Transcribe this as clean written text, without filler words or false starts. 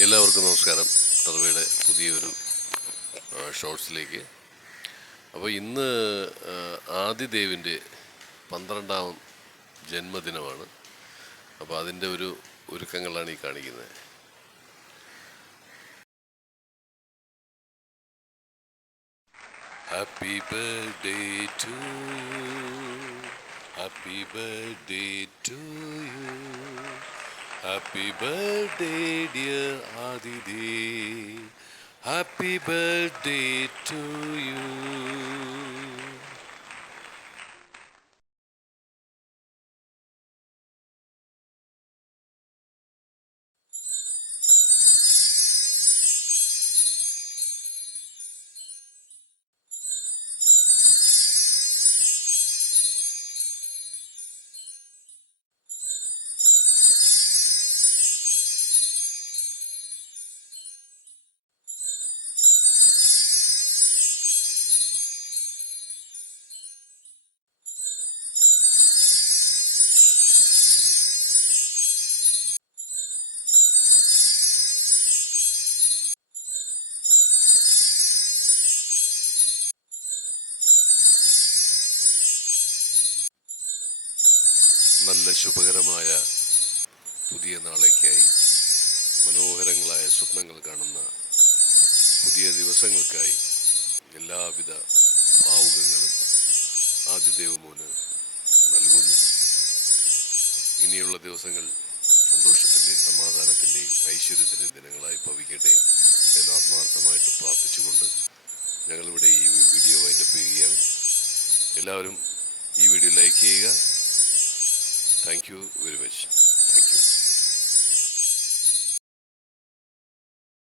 എല്ലാവർക്കും നമസ്കാരം. ടർവയുടെ പുതിയൊരു ഷോർട്സിലേക്ക്. അപ്പോൾ ഇന്ന് ആദിദേവിൻ്റെ 12ാം ജന്മദിനമാണ്. അപ്പോൾ അതിൻ്റെ ഒരുക്കങ്ങളാണ് ഈ കാണിക്കുന്നത്. Happy birthday to you, happy birthday to you, happy birthday dear Aditi, happy birthday to you. നല്ല ശുഭകരമായ പുതിയ നാളേക്കായി, മനോഹരങ്ങളായ സ്വപ്നങ്ങൾ കാണുന്ന പുതിയ ദിവസങ്ങൾക്കായി എല്ലാവിധ ഭാവുകങ്ങളും ആദിദേവ് മോന് നൽകുന്നു. ഇനിയുള്ള ദിവസങ്ങൾ സന്തോഷത്തിൻ്റെയും സമാധാനത്തിൻ്റെയും ഐശ്വര്യത്തിൻ്റെയും ദിനങ്ങളായി ഭവിക്കട്ടെ എന്ന് ആത്മാർത്ഥമായിട്ട് പ്രാർത്ഥിച്ചുകൊണ്ട് ഞങ്ങളിവിടെ ഈ വീഡിയോ വൈൻഡപ്പ് ചെയ്യുകയാണ്. എല്ലാവരും ഈ വീഡിയോ ലൈക്ക് ചെയ്യുക. Thank you very much.